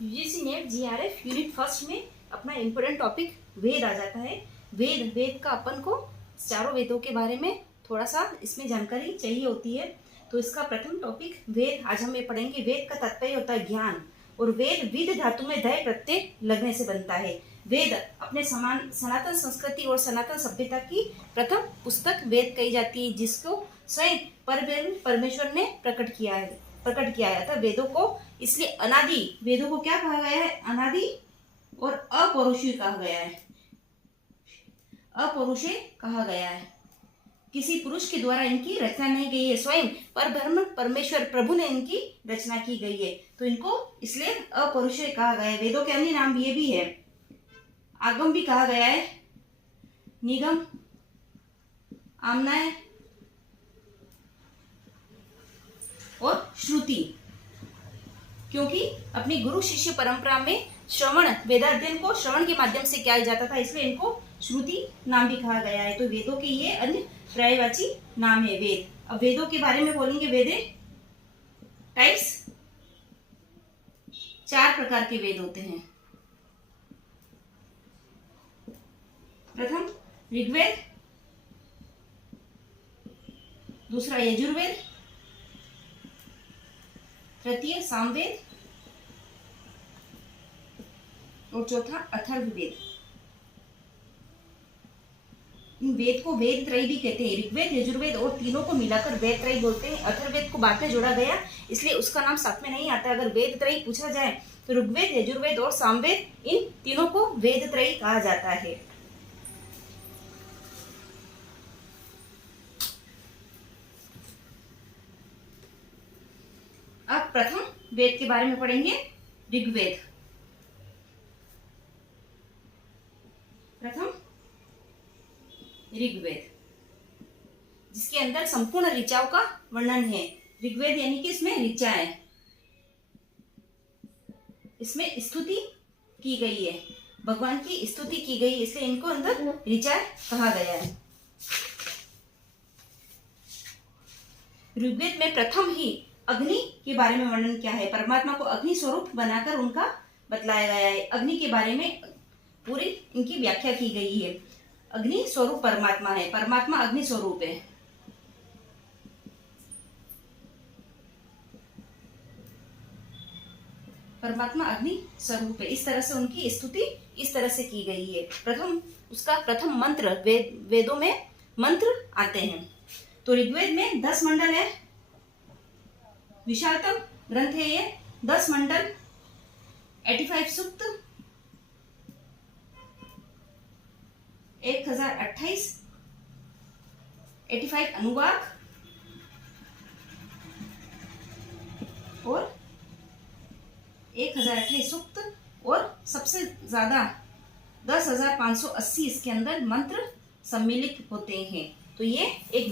UGC net GRF unit first में अपना important topic वेद आ जाता है। वेद का अपन को चारों वेदों के बारे में थोड़ा सा इसमें जानकारी चाहिए होती है। तो इसका प्रथम टॉपिक वेद आज हम ये पढ़ेंगे। वेद का तात्पर्य होता है ज्ञान, और वेद विद धातु में दय प्रत्यय लगने से बनता है। वेद अपने समान सनातन संस्कृति और सनातन सभ्यता की प्रथम पुस्तक वेद कही जाती है, जिसको स्वयं परमेश्वर ने प्रकट किया है अतः वेदों को इसलिए अनादि, वेदों को क्या कहा गया है? अनादि और अपौरुषीय कहा गया है। अपौरुषीय कहा गया है। किसी पुरुष के द्वारा इनकी रचना नहीं गई है, स्वयं परब्रह्म परमेश्वर प्रभु ने इनकी रचना की गई है, तो इनको इसलिए अपौरुषीय कहा गया है। वेदों के अन्य नाम ये भी है, आगम भी कहा गया है, निगम, आमनाय और श्रुति, क्योंकि अपनी गुरु शिष्य परंपरा में श्रवण, वेदाध्ययन को श्रवण के माध्यम से किया जाता था, इसलिए इनको श्रुति नाम भी कहा गया है। तो वेदों के ये अन्य पर्यायवाची नाम है वेद। अब वेदों के बारे में बोलेंगे। वेदे टाइप्स, 4 प्रकार के वेद होते हैं। प्रथम ऋग्वेद, दूसरा यजुर्वेद, तृतीय सामवेद और चौथा अथर्ववेद। इन वेद को वेद त्रयी भी कहते हैं। ऋग्वेद, यजुर्वेद और तीनों को मिलाकर वेद त्रयी बोलते हैं। अथर्ववेद को बाद में जोड़ा गया, इसलिए उसका नाम साथ में नहीं आता। अगर वेद त्रयी पूछा जाए तो ऋग्वेद, यजुर्वेद और सामवेद, इन तीनों को वेद त्रयी कहा जाता है। अब प्रथम वेद के बारे में पढ़ेंगे। ऋग्वेद, प्रथम ऋग्वेद, जिसके अंदर संपूर्ण ऋचाओं का वर्णन है। ऋग्वेद यानी कि इसमें ऋचा है, इसमें स्तुति की गई है, भगवान की स्तुति की गई है, इसलिए इनको अंदर ऋचा कहा गया है। ऋग्वेद में प्रथम ही अग्नि के बारे में वर्णन किया है। परमात्मा को अग्नि स्वरूप बनाकर उनका बतलाया गया है। अग्नि के बारे में पूरी इनकी व्याख्या की गई है। अग्नि स्वरूप परमात्मा है, परमात्मा अग्नि स्वरूप है। परमात्मा अग्नि स्वरूप है, इस तरह से उनकी स्तुति इस तरह से की गई है। उसका प्रथम मंत्र, वेदों में मंत्र आते हैं। तो ऋग्वेद में 10 मंडल है, विशालतम ग्रंथ है ये। 10 मंडल, 85 सूक्त, 1028, 85 अनुवाक और 1028 सूक्त, और सबसे ज्यादा 10,580 इसके अंदर मंत्र सम्मिलित होते हैं। तो ये एक